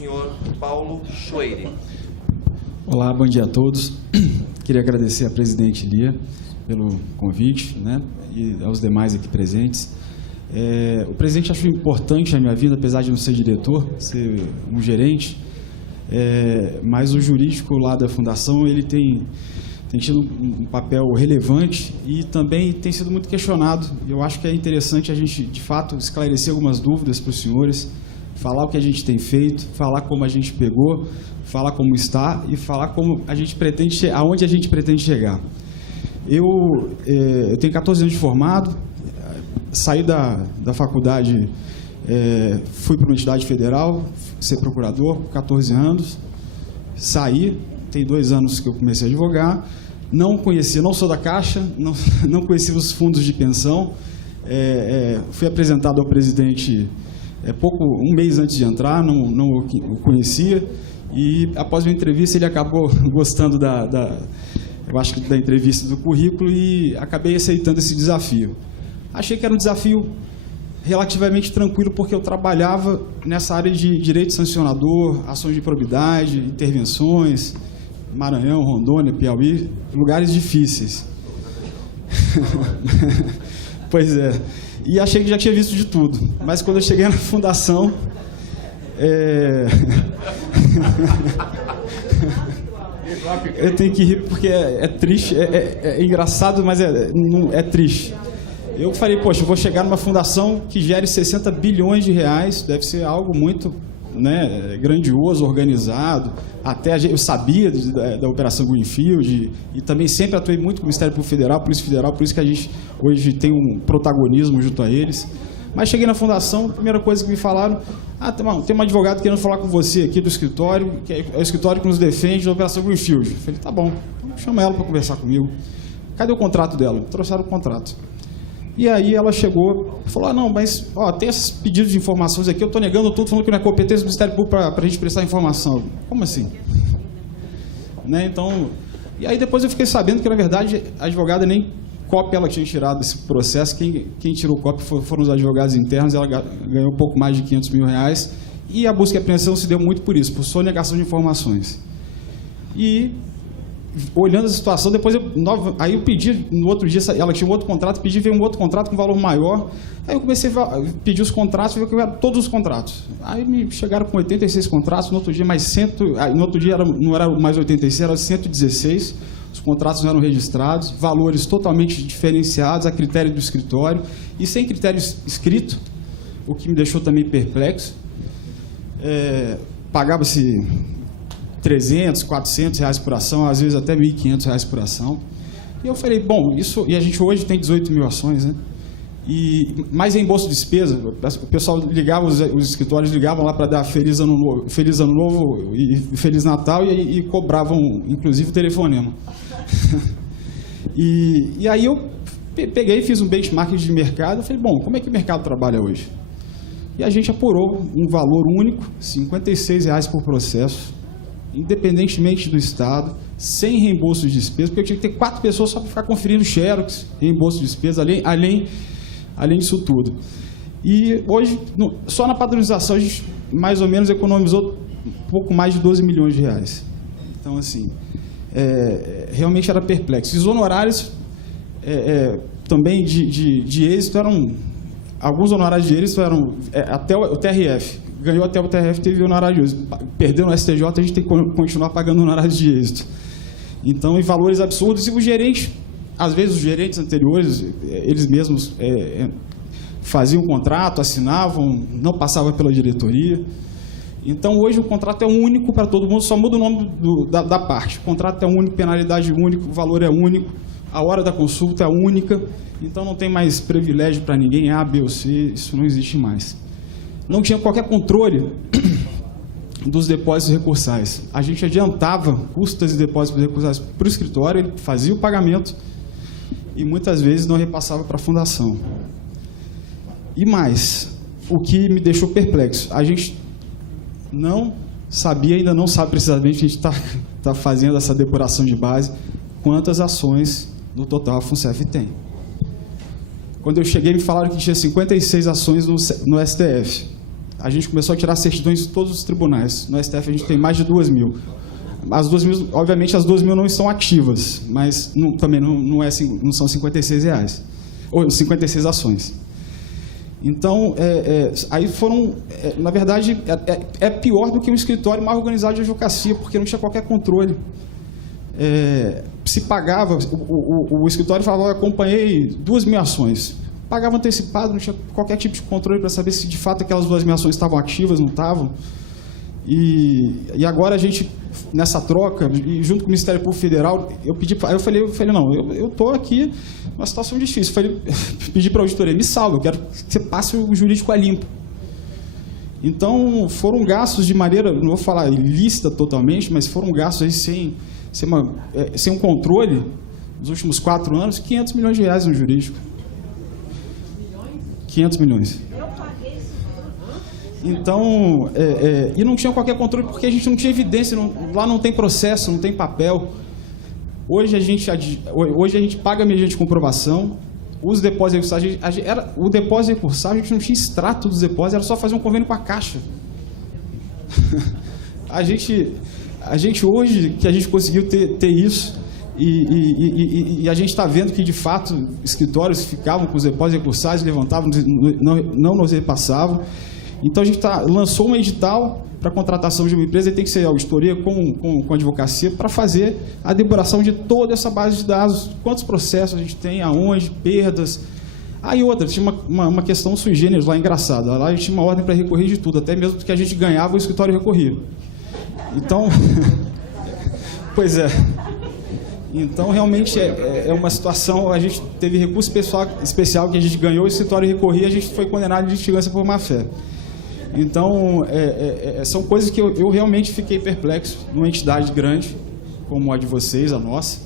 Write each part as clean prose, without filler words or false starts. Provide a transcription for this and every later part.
senhor Paulo Schweire. Olá, bom dia a todos. Queria agradecer à presidente Lia pelo convite, né, e aos demais aqui presentes. O presidente achou importante a minha vinda, apesar de não ser diretor, ser um gerente, mas o jurídico lá da Fundação ele tem tido um papel relevante e também tem sido muito questionado. Eu acho que é interessante a gente, de fato, esclarecer algumas dúvidas para os senhores, falar o que a gente tem feito, falar como a gente pegou, falar como está e falar como a gente pretende, aonde a gente pretende chegar. Eu tenho 14 anos de formado, saí da faculdade, fui para uma entidade federal, ser procurador com 14 anos, saí, tem 2 anos que eu comecei a advogar, não sou da Caixa, não conheci os fundos de pensão, fui apresentado ao presidente um mês antes de entrar, não o conhecia, e após uma entrevista ele acabou gostando eu acho que da entrevista do currículo e acabei aceitando esse desafio. Achei que era um desafio relativamente tranquilo, porque eu trabalhava nessa área de direito sancionador, ações de probidade, intervenções, Maranhão, Rondônia, Piauí, lugares difíceis. Pois é. E achei que já tinha visto de tudo. Mas quando eu cheguei na Fundação... Eu tenho que rir porque é triste, é engraçado, mas é triste. Eu falei, poxa, eu vou chegar numa fundação que gere 60 bilhões de reais, deve ser algo muito, né, grandioso, organizado. Até eu sabia da Operação Greenfield e também sempre atuei muito com o Ministério Público Federal, Polícia Federal, por isso que a gente hoje tem um protagonismo junto a eles. Mas cheguei na fundação, a primeira coisa que me falaram, tem um advogado querendo falar com você aqui do escritório, que é o escritório que nos defende da Operação Greenfield. Eu falei, tá bom, então chama ela para conversar comigo. Cadê o contrato dela? Trouxeram o contrato. E aí ela chegou e falou, não, mas tem esses pedidos de informações aqui, eu estou negando tudo, falando que não é competência do Ministério Público para a gente prestar informação. Como assim? Né, então, e aí depois eu fiquei sabendo que, na verdade, a advogada nem cópia ela tinha tirado desse processo, quem tirou cópia foram os advogados internos, ela ganhou um pouco mais de 500 mil reais, e a busca e apreensão se deu muito por isso, por sonegação de informações. E, olhando a situação, depois aí eu pedi, no outro dia, ela tinha um outro contrato, veio um outro contrato com valor maior, aí eu comecei a pedir os contratos, vi que eu era todos os contratos. Aí me chegaram com 86 contratos, no outro dia não era mais 86, era 116, os contratos não eram registrados, valores totalmente diferenciados a critério do escritório e sem critério escrito, o que me deixou também perplexo. Pagava-se 300, 400 reais por ação, às vezes até 1.500 reais por ação. E eu falei, bom, e a gente hoje tem 18 mil ações, né? Mais reembolso de despesa, o pessoal ligava, os escritórios ligavam lá para dar Feliz Ano Novo e Feliz Natal e cobravam, inclusive, o telefonema. E aí eu peguei e fiz um benchmark de mercado, falei, bom, como é que o mercado trabalha hoje? E a gente apurou um valor único, R$ 56 reais por processo, independentemente do estado, sem reembolso de despesa, porque eu tinha que ter 4 pessoas só para ficar conferindo xerox, reembolso de despesa, além disso tudo. E hoje, só na padronização, a gente mais ou menos economizou um pouco mais de 12 milhões de reais. Então, assim, realmente era perplexo. Os honorários também de êxito eram... Alguns honorários de êxito eram até o TRF. Ganhou até o TRF, teve honorário de êxito. Perdeu no STJ, a gente tem que continuar pagando honorários de êxito. Então, em valores absurdos. E o gerente... Às vezes, os gerentes anteriores, eles mesmos faziam um contrato, assinavam, não passavam pela diretoria. Então, hoje, o contrato é único para todo mundo, só muda o nome da parte. O contrato é único, penalidade única, o valor é único, a hora da consulta é única, então não tem mais privilégio para ninguém, A, B ou C, isso não existe mais. Não tinha qualquer controle dos depósitos recursais. A gente adiantava custas e depósitos recursais para o escritório, ele fazia o pagamento, e muitas vezes não repassava para a fundação. E mais, o que me deixou perplexo, a gente não sabia, ainda não sabe precisamente, a gente está fazendo essa depuração de base, quantas ações no total a FUNCEF tem. Quando eu cheguei, me falaram que tinha 56 ações no STF. a gente começou a tirar certidões de todos os tribunais. No STF a gente tem mais de 2.000. As 2.000, obviamente as 2.000 não estão ativas, mas também não são R$56, ou 56 ações. Então, aí foram, na verdade, é pior do que um escritório mal organizado de advocacia, porque não tinha qualquer controle. Se pagava, o escritório falava, eu acompanhei 2.000 ações. Pagava antecipado, não tinha qualquer tipo de controle para saber se de fato aquelas 2.000 ações estavam ativas, não estavam. E agora a gente, nessa troca, e junto com o Ministério Público Federal, eu falei, não, eu estou aqui numa situação difícil. Pedi para a auditoria, me salva, eu quero que você passe o jurídico a limpo. Então, foram gastos de maneira, não vou falar ilícita totalmente, mas foram gastos aí sem um controle, nos últimos 4 anos, R$500 milhões no jurídico. 500 milhões. Então, e não tinha qualquer controle porque a gente não tinha evidência, lá não tem processo, não tem papel. Hoje a gente paga mediante comprovação, os depósitos recursáveis, o depósito recursável a gente não tinha extrato dos depósitos, era só fazer um convênio com a Caixa. a gente hoje, que a gente conseguiu ter isso, e a gente está vendo que, de fato, escritórios ficavam com os depósitos recursáveis, levantavam, não nos repassavam. Então, a gente lançou um edital para a contratação de uma empresa, e tem que ser auditoria com advocacia, para fazer a depuração de toda essa base de dados, quantos processos a gente tem, aonde, perdas. Aí outra, tinha uma questão sui generis lá, engraçada. Lá a gente tinha uma ordem para recorrer de tudo, até mesmo do que a gente ganhava, o escritório recorria. Então, pois é. Então, realmente, é uma situação, a gente teve recurso especial que a gente ganhou, o escritório recorria, a gente foi condenado de litigância por má-fé. Então, são coisas que eu realmente fiquei perplexo numa entidade grande, como a de vocês, a nossa.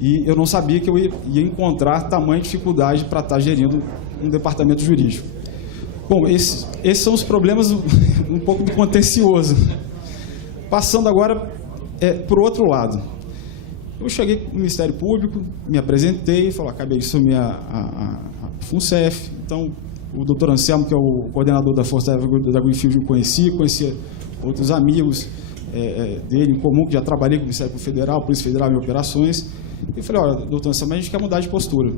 E eu não sabia que eu ia encontrar tamanha dificuldade para estar gerindo um departamento jurídico. Bom, esses são os problemas um pouco do contencioso. Passando agora para o outro lado. Eu cheguei no Ministério Público, me apresentei, falei, acabei de assumir a FUNCEF. Então, o doutor Anselmo, que é o coordenador da Força da Greenfield, eu conhecia outros amigos dele em comum, que já trabalhei com o Ministério Público Federal, Polícia Federal em operações. Eu falei, olha, doutor Anselmo, a gente quer mudar de postura.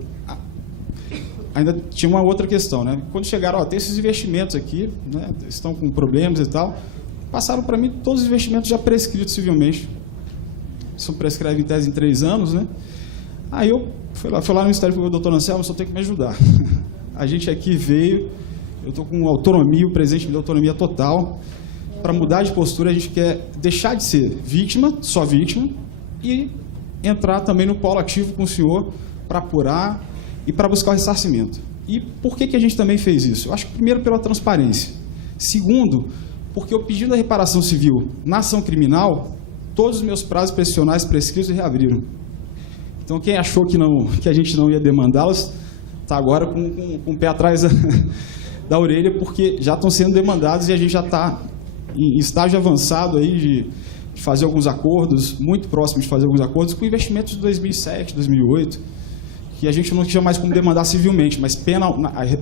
Ainda tinha uma outra questão, né? Quando chegaram, tem esses investimentos aqui, né? Estão com problemas e tal. Passaram para mim todos os investimentos já prescritos civilmente. Isso prescreve em tese em 3 anos, né? Aí eu fui lá no Ministério Público, doutor Anselmo, só tem que me ajudar. A gente aqui veio, eu estou com autonomia, o presidente me deu autonomia total. Para mudar de postura, a gente quer deixar de ser vítima, só vítima, e entrar também no polo ativo com o senhor para apurar e para buscar o ressarcimento. E por que a gente também fez isso? Eu acho que, primeiro, pela transparência. Segundo, porque eu pedindo a reparação civil na ação criminal, todos os meus prazos prescricionais prescritos reabriram. Então, quem achou que a gente não ia demandá-los, está agora com o pé atrás da orelha, porque já estão sendo demandados e a gente já está em estágio avançado aí de fazer alguns acordos, muito próximo de fazer alguns acordos, com investimentos de 2007, 2008, que a gente não tinha mais como demandar civilmente, mas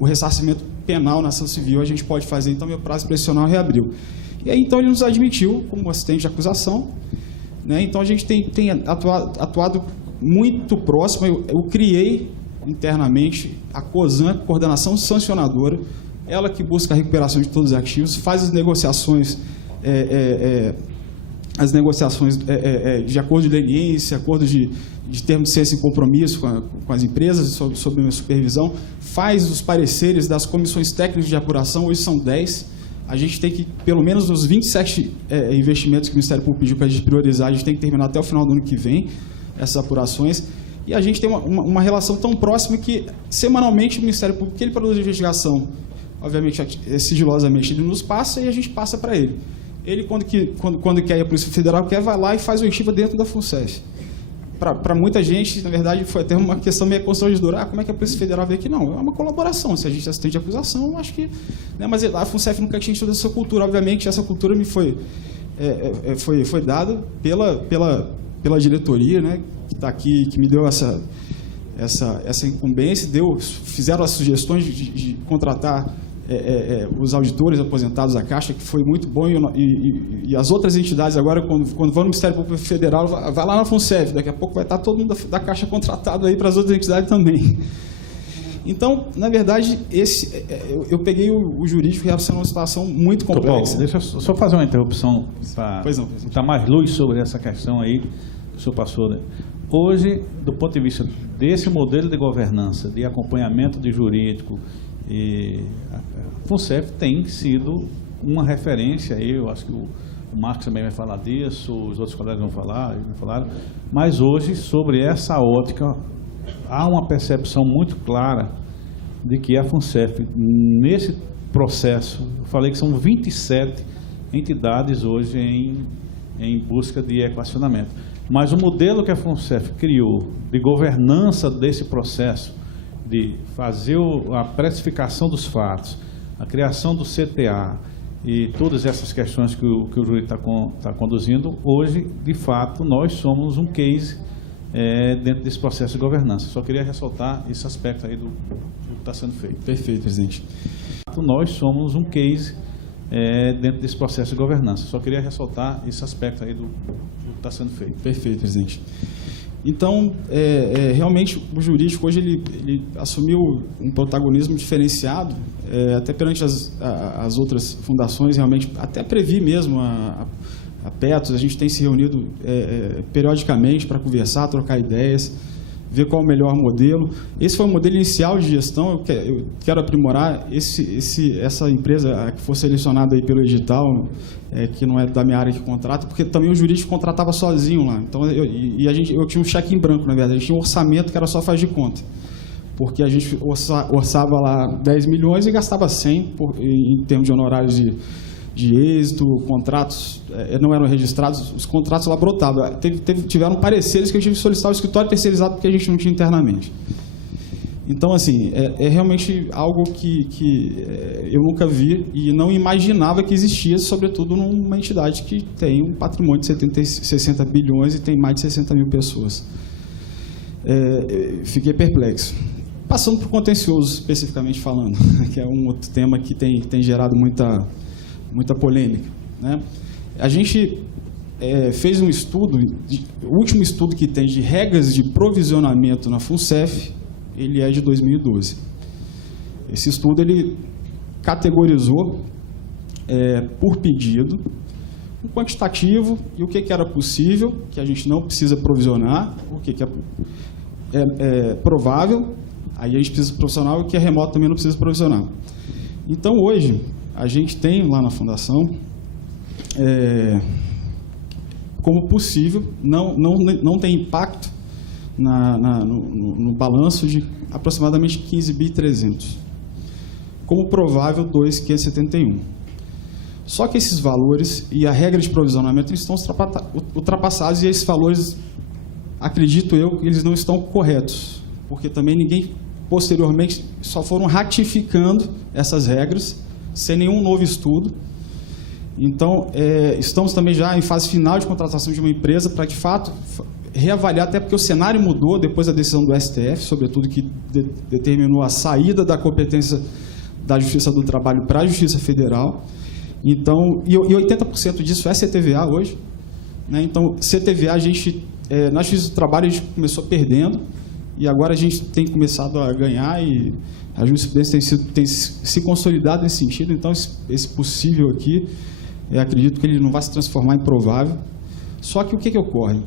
o ressarcimento penal na ação civil a gente pode fazer, então meu prazo prescricional reabriu. E aí, então, ele nos admitiu como assistente de acusação, né? Então, a gente tem atuado muito próximo. Eu criei internamente a COSAN, Coordenação Sancionadora, ela que busca a recuperação de todos os ativos, faz as negociações, de acordo de leniência, acordo de termo de ciência e compromisso com as empresas, sob minha supervisão, faz os pareceres das comissões técnicas de apuração, hoje são 10. A gente tem que, pelo menos os 27 investimentos que o Ministério Público pediu para a gente priorizar, a gente tem que terminar até o final do ano que vem, essas apurações. E a gente tem uma relação tão próxima que, semanalmente, o Ministério Público, que ele produz a investigação, obviamente, sigilosamente, ele nos passa e a gente passa para ele. Ele, quando quer ir à Polícia Federal, vai lá e faz o oitiva dentro da FUNCEF. Para muita gente, na verdade, foi até uma questão meio constrangedora. Como é que a Polícia Federal vê aqui? Não, é uma colaboração. Se a gente é assistente de acusação, eu acho que... Né, mas a FUNCEF nunca tinha tido essa cultura. Obviamente, essa cultura me foi dada pela diretoria, né, que está aqui, que me deu essa incumbência, fizeram as sugestões de contratar os auditores aposentados da Caixa, que foi muito bom, e as outras entidades agora, quando vão no Ministério Público Federal, vai lá na FUNCEF, daqui a pouco vai estar todo mundo da Caixa contratado aí para as outras entidades também. Então, na verdade, eu peguei o jurídico e é uma situação muito complexa. Paulo, deixa eu só fazer uma interrupção para botar mais luz sobre essa questão aí que o senhor passou, né? Hoje, do ponto de vista desse modelo de governança, de acompanhamento de jurídico, a FUNCEF tem sido uma referência, eu acho que o Marcos também vai falar disso, os outros colegas vão falar, mas hoje, sobre essa ótica, há uma percepção muito clara de que a FUNCEF, nesse processo, eu falei que são 27 entidades hoje em busca de equacionamento. Mas o modelo que a FUNCEF criou de governança desse processo, de fazer a precificação dos fatos, a criação do CTA e todas essas questões que o juiz está conduzindo, hoje, de fato, nós somos um case dentro desse processo de governança. Só queria ressaltar esse aspecto aí do que está sendo feito. Perfeito, presidente. Nós somos um case dentro desse processo de governança. Só queria ressaltar esse aspecto aí do que está sendo feito. Perfeito, presidente. Então, realmente, o jurídico hoje ele assumiu um protagonismo diferenciado, até perante as outras fundações, realmente, até previ mesmo a Petros, a gente tem se reunido periodicamente para conversar, trocar ideias, ver qual é o melhor modelo. Esse foi o modelo inicial de gestão, eu quero aprimorar essa empresa que for selecionada aí pelo edital, que não é da minha área que contrata, porque também o jurídico contratava sozinho lá. Então, eu tinha um cheque em branco, na verdade, a gente tinha um orçamento que era só faz de conta. Porque a gente orçava lá 10 milhões e gastava 100 em termos de honorários de êxito, contratos não eram registrados, os contratos lá brotavam. Tiveram pareceres que eu tive que solicitar o escritório terceirizado porque a gente não tinha internamente. Então, assim, é realmente algo que eu nunca vi e não imaginava que existia, sobretudo numa entidade que tem um patrimônio de 60 bilhões e tem mais de 60 mil pessoas. Fiquei perplexo. Passando para o contencioso, especificamente falando, que é um outro tema que tem gerado muita polêmica, né? A gente fez um estudo, o último estudo que tem de regras de provisionamento na FUNCEF, ele é de 2012. Esse estudo ele categorizou por pedido o quantitativo e o que era possível, que a gente não precisa provisionar, o que é provável, aí a gente precisa provisionar, o que é remoto também não precisa provisionar. Então, hoje, a gente tem lá na Fundação, como possível, não tem impacto no balanço de aproximadamente 15.300. Como provável, 2.571. Só que esses valores e a regra de provisionamento eles estão ultrapassados e esses valores, acredito eu, eles não estão corretos, porque também ninguém, posteriormente, só foram ratificando essas regras sem nenhum novo estudo. Então, estamos também já em fase final de contratação de uma empresa para, de fato, reavaliar, até porque o cenário mudou depois da decisão do STF, sobretudo que determinou a saída da competência da Justiça do Trabalho para a Justiça Federal. Então, e 80% disso é CTVA hoje, né? Então, CTVA, a gente, na Justiça do Trabalho, a gente começou perdendo, e agora a gente tem começado a ganhar, e a jurisprudência tem se consolidado nesse sentido. Então, esse possível aqui, acredito que ele não vai se transformar em provável. Só que o que ocorre?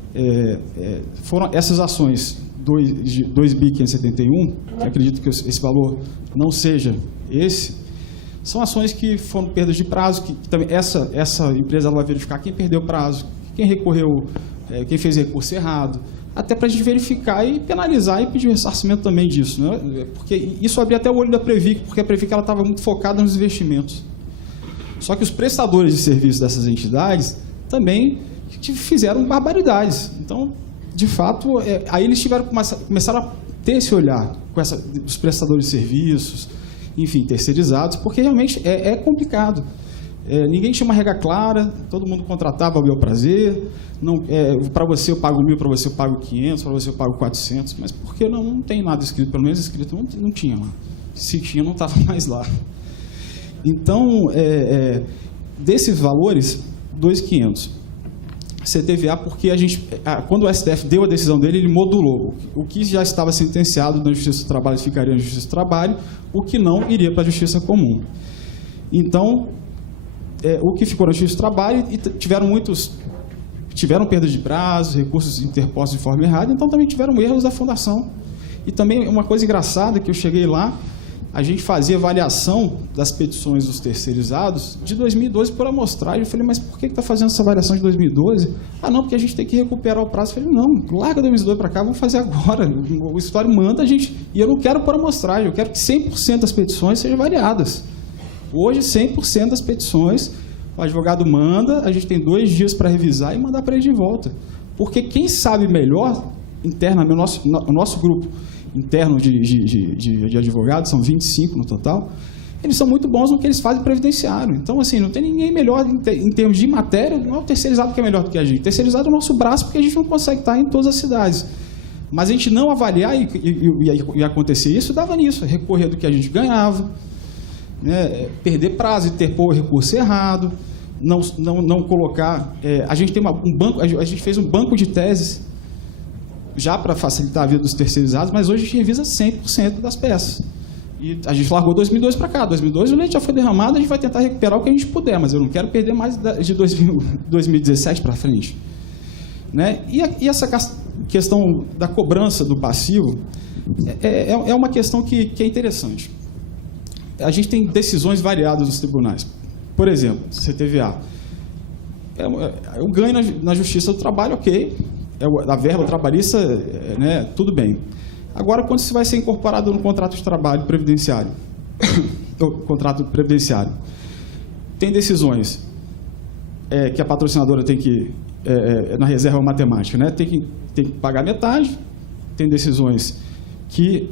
Foram essas ações de 2.571, que acredito que esse valor não seja esse, são ações que foram perdas de prazo, que também essa empresa ela vai verificar quem perdeu o prazo, quem recorreu, quem fez recurso errado, até para a gente verificar e penalizar e pedir o ressarcimento também disso, né? Porque isso abria até o olho da Previc, porque a Previc estava muito focada nos investimentos. Só que os prestadores de serviços dessas entidades também fizeram barbaridades. Então, de fato, aí eles começaram a ter esse olhar com os prestadores de serviços, enfim, terceirizados, porque realmente é complicado. Ninguém tinha uma regra clara, todo mundo contratava ao bel prazer, para você eu pago 1.000, para você eu pago 500, para você eu pago 400, mas porque não tem nada escrito, pelo menos escrito não tinha lá. Se tinha, não estava mais lá. Então, desses valores, 2.500. CTVA, porque quando o STF deu a decisão dele, ele modulou. O que já estava sentenciado na Justiça do Trabalho ficaria na Justiça do Trabalho, o que não iria para a Justiça Comum. Então, o que ficou na Justiça do Trabalho, e tiveram perda de prazo, recursos interpostos de forma errada, então também tiveram erros da Fundação. E também uma coisa engraçada, que eu cheguei lá, a gente fazia avaliação das petições dos terceirizados de 2012 por amostragem. Eu falei, mas por que está fazendo essa avaliação de 2012? Ah, não, porque a gente tem que recuperar o prazo. Eu falei, não, larga 2012 para cá, vamos fazer agora. O escritório manda a gente, e eu não quero por amostragem, eu quero que 100% das petições sejam avaliadas. Hoje, 100% das petições, o advogado manda, a gente tem 2 dias para revisar e mandar para ele de volta. Porque quem sabe melhor, internamente, o nosso grupo interno de advogados, são 25 no total, eles são muito bons no que eles fazem previdenciário. Então, assim, não tem ninguém melhor em termos de matéria, não é o terceirizado que é melhor do que a gente. O terceirizado é o nosso braço, porque a gente não consegue estar em todas as cidades. Mas a gente não avaliar e acontecer isso, dava nisso, recorrer do que a gente ganhava, né, perder prazo, interpor recurso errado, não colocar... a gente tem um banco, a gente fez um banco de teses, já para facilitar a vida dos terceirizados, mas hoje a gente revisa 100% das peças. E a gente largou 2002 para cá. 2002 o leite já foi derramado, a gente vai tentar recuperar o que a gente puder, mas eu não quero perder mais de 2017 para frente. Né? E essa questão da cobrança do passivo é uma questão que é interessante. A gente tem decisões variadas dos tribunais. Por exemplo, CTVA. Eu ganho na Justiça do Trabalho, ok. Da verba trabalhista, né, tudo bem. Agora, quando isso vai ser incorporado no contrato de trabalho previdenciário, contrato previdenciário, tem decisões que a patrocinadora tem que, na reserva matemática, né, tem que pagar metade, tem decisões que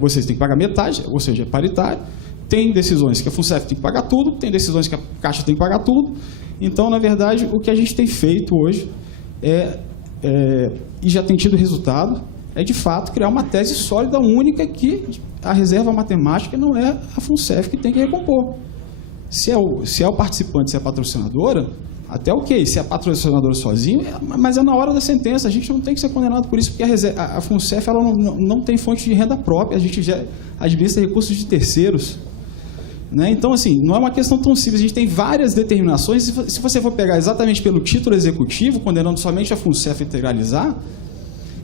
vocês têm que pagar metade, ou seja, é paritário, tem decisões que a FUNCEF tem que pagar tudo, tem decisões que a Caixa tem que pagar tudo. Então, na verdade, o que a gente tem feito hoje e já tem tido resultado, é de fato criar uma tese sólida, única, que a reserva matemática não é a FUNCEF que tem que recompor. Se é o participante, se é a patrocinadora, até ok, se é a patrocinadora sozinho, mas é na hora da sentença, a gente não tem que ser condenado por isso, porque a FUNCEF ela não tem fonte de renda própria, a gente já administra recursos de terceiros. Né? Então, assim, não é uma questão tão simples. A gente tem várias determinações. Se você for pegar exatamente pelo título executivo, condenando somente a FUNCEF integralizar,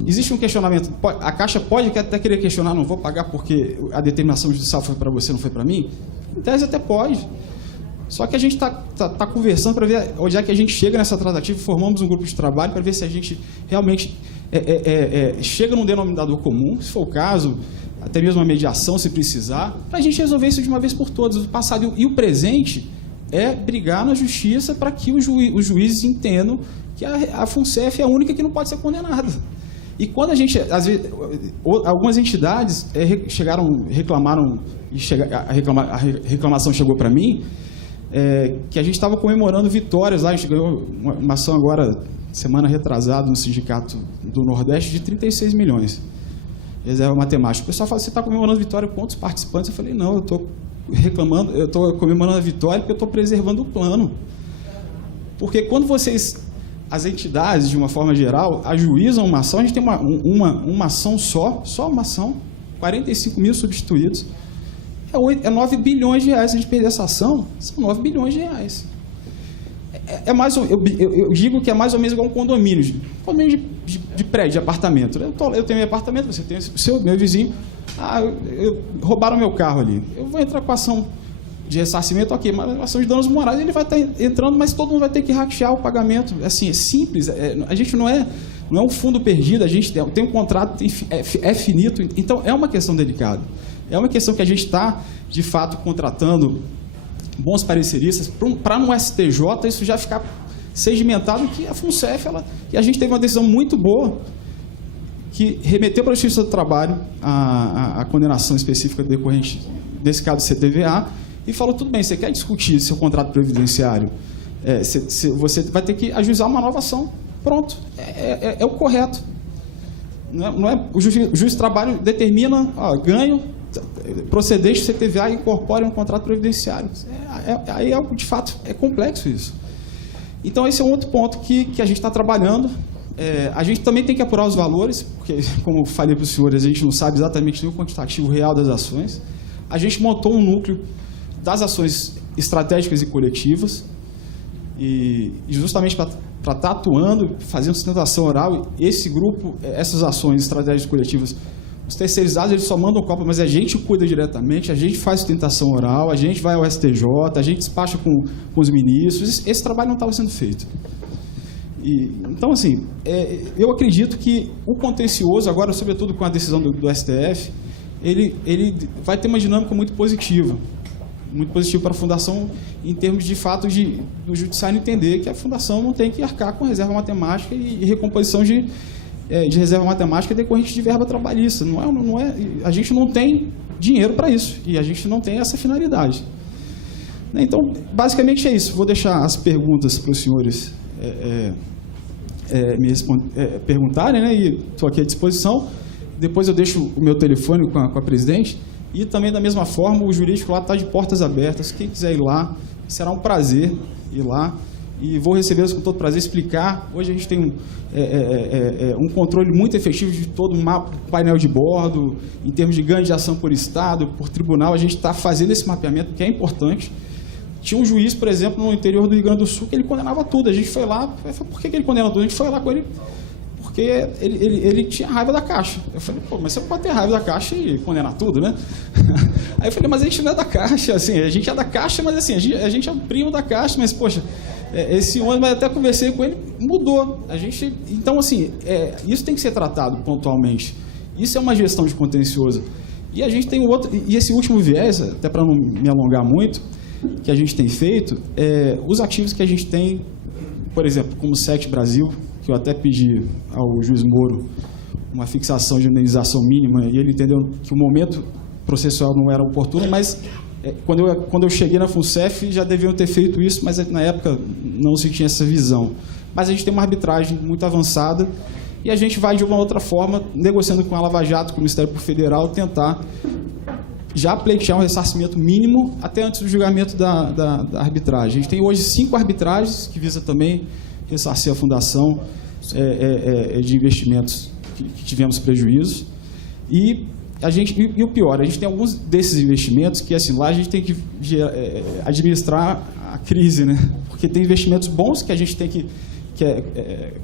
existe um questionamento. A Caixa pode até querer questionar, não vou pagar porque a determinação judicial foi para você, não foi para mim? Em tese até pode. Só que a gente está conversando para ver onde é que a gente chega nessa tratativa, formamos um grupo de trabalho para ver se a gente realmente chega num denominador comum, se for o caso, até mesmo uma mediação, se precisar, para a gente resolver isso de uma vez por todas. O passado e o presente é brigar na justiça para que os juízes entendam que a FUNCEF é a única que não pode ser condenada. E quando a gente, às vezes, algumas entidades reclamaram, a reclamação chegou para mim, que a gente estava comemorando vitórias lá, a gente ganhou uma ação agora, semana retrasada, no Sindicato do Nordeste, de 36 milhões. Reserva matemática. O pessoal fala, você está comemorando vitória com quantos participantes? Eu falei, não, eu estou comemorando a vitória porque eu estou preservando o plano. Porque quando as entidades, de uma forma geral, ajuizam uma ação, a gente tem uma ação só uma ação, 45 mil substituídos, é 9 bilhões de reais. Se a gente perder essa ação, são 9 bilhões de reais. Eu digo que é mais ou menos igual um condomínio de prédio, de apartamento. Eu tenho meu apartamento, você tem o seu, meu vizinho. Roubaram meu carro ali. Eu vou entrar com a ação de ressarcimento, ok, mas a ação de danos morais ele vai estar entrando, mas todo mundo vai ter que ratear o pagamento. Assim, é simples. A gente não é um fundo perdido, a gente tem um contrato, é finito. Então, é uma questão delicada. É uma questão que a gente está, de fato, contratando bons pareceristas, para no STJ isso já ficar sedimentado, que a FUNCEF, e a gente teve uma decisão muito boa, que remeteu para a Justiça do Trabalho a condenação específica decorrente, nesse caso do CTVA, e falou, tudo bem, você quer discutir seu contrato previdenciário, você vai ter que ajuizar uma nova ação. Pronto, é o correto. O juiz de trabalho determina, ganho, procedente do CTVA incorpore um contrato previdenciário. Aí, de fato, é complexo isso. Então, esse é um outro ponto que a gente está trabalhando. A gente também tem que apurar os valores, porque, como eu falei para os senhores, a gente não sabe exatamente o quantitativo real das ações. A gente montou um núcleo das ações estratégicas e coletivas, e justamente para estar atuando, fazendo sustentação oral, esse grupo, essas ações estratégicas e coletivas, os terceirizados, eles só mandam cópia, mas a gente cuida diretamente, a gente faz sustentação oral, a gente vai ao STJ, a gente despacha com os ministros. Esse trabalho não estava sendo feito. Então, assim, eu acredito que o contencioso, agora, sobretudo com a decisão do STF, ele vai ter uma dinâmica muito positiva para a Fundação, em termos de fato do judiciário entender que a Fundação não tem que arcar com reserva matemática e recomposição de reserva matemática decorrente de verba trabalhista. A gente não tem dinheiro para isso, e a gente não tem essa finalidade. Então, basicamente é isso. Vou deixar as perguntas para os senhores perguntarem, né? E estou aqui à disposição. Depois eu deixo o meu telefone com a presidente. E também, da mesma forma, o jurídico lá está de portas abertas. Quem quiser ir lá, será um prazer ir lá. E vou recebê-los com todo prazer, explicar. Hoje a gente tem um controle muito efetivo de todo o painel de bordo, em termos de ganho de ação por Estado, por tribunal. A gente está fazendo esse mapeamento, que é importante. Tinha um juiz, por exemplo, no interior do Rio Grande do Sul, que ele condenava tudo. A gente foi lá, por que ele condena tudo? A gente foi lá com ele porque ele tinha raiva da Caixa. Eu falei, pô, mas você não pode ter raiva da Caixa e condenar tudo, né? Aí eu falei, mas a gente não é da Caixa, assim, a gente é da Caixa, mas assim, a gente é o primo da Caixa, mas, poxa, esse homem, mas até conversei com ele, mudou. Então, assim, isso tem que ser tratado pontualmente. Isso é uma gestão de contencioso. E a gente tem e esse último viés, até para não me alongar muito, que a gente tem feito, os ativos que a gente tem, por exemplo, como o SEC Brasil, que eu até pedi ao juiz Moro uma fixação de indenização mínima, e ele entendeu que o momento processual não era oportuno, mas quando eu cheguei na FUNCEF já deviam ter feito isso, mas na época não se tinha essa visão. Mas a gente tem uma arbitragem muito avançada e a gente vai, de uma outra forma, negociando com a Lava Jato, com o Ministério Público Federal, tentar já pleitear um ressarcimento mínimo até antes do julgamento da arbitragem. A gente tem hoje 5 arbitragens que visa também ressarcir a Fundação de investimentos que tivemos prejuízo. E o pior, a gente tem alguns desses investimentos que, assim, lá a gente tem que administrar a crise, né? Porque tem investimentos bons que a gente tem que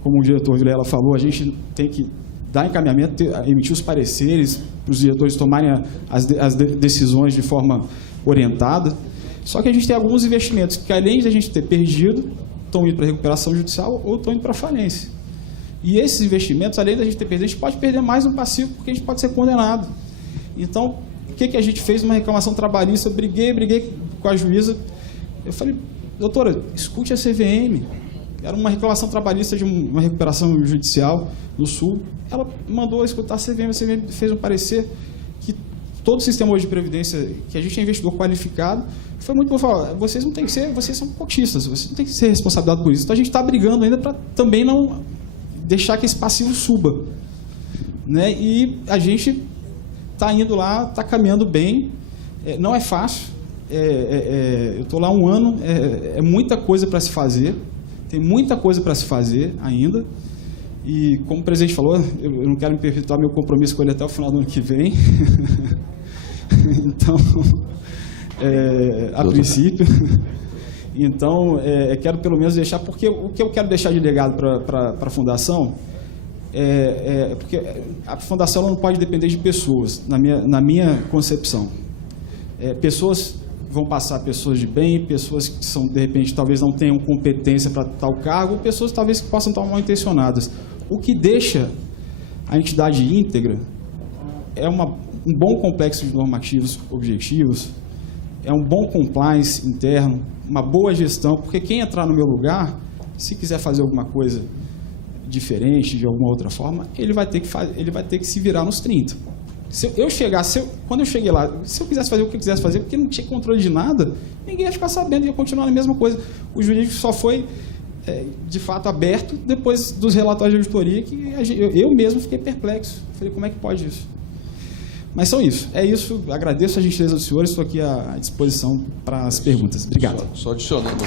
como o diretor Vilela falou, a gente tem que dar encaminhamento, emitir os pareceres para os diretores tomarem as decisões de forma orientada. Só que a gente tem alguns investimentos que, além de a gente ter perdido, estão indo para a recuperação judicial ou estão indo para a falência. E esses investimentos, além da gente ter perdido, a gente pode perder mais um passivo, porque a gente pode ser condenado. Então, o que a gente fez numa reclamação trabalhista? Eu briguei com a juíza. Eu falei, doutora, escute a CVM. Era uma reclamação trabalhista de uma recuperação judicial no Sul. Ela mandou escutar a CVM fez um parecer que todo o sistema hoje de previdência, que a gente é investidor qualificado, foi muito bom falar, vocês não têm que ser, vocês são cotistas, vocês não têm que ser responsabilizados por isso. Então a gente está brigando ainda para também não deixar que esse passivo suba. Né? E a gente está indo lá, está caminhando bem, não é fácil, eu estou lá há 1 ano, é muita coisa para se fazer, tem muita coisa para se fazer ainda, e como o presidente falou, eu não quero me perpetuar meu compromisso com ele até o final do ano que vem, então, a princípio, então, quero pelo menos deixar, porque o que eu quero deixar de legado para a Fundação, porque a Fundação ela não pode depender de pessoas, na minha concepção. Pessoas vão passar, pessoas de bem, pessoas que são, de repente, talvez não tenham competência para tal cargo, pessoas talvez que possam estar mal intencionadas. O que deixa a entidade íntegra é um bom complexo de normativos objetivos, é um bom compliance interno, uma boa gestão, porque quem entrar no meu lugar, se quiser fazer alguma coisa diferente, de alguma outra forma, ele vai ter que se virar nos 30. Quando eu cheguei lá, se eu quisesse fazer o que eu quisesse fazer, porque não tinha controle de nada, ninguém ia ficar sabendo, ia continuar na mesma coisa. O jurídico só foi, de fato, aberto depois dos relatórios de auditoria, que eu mesmo fiquei perplexo. Falei, como é que pode isso? Mas são isso. É isso. Agradeço a gentileza dos senhores. Estou aqui à disposição para as perguntas. Obrigado. Só adicionando.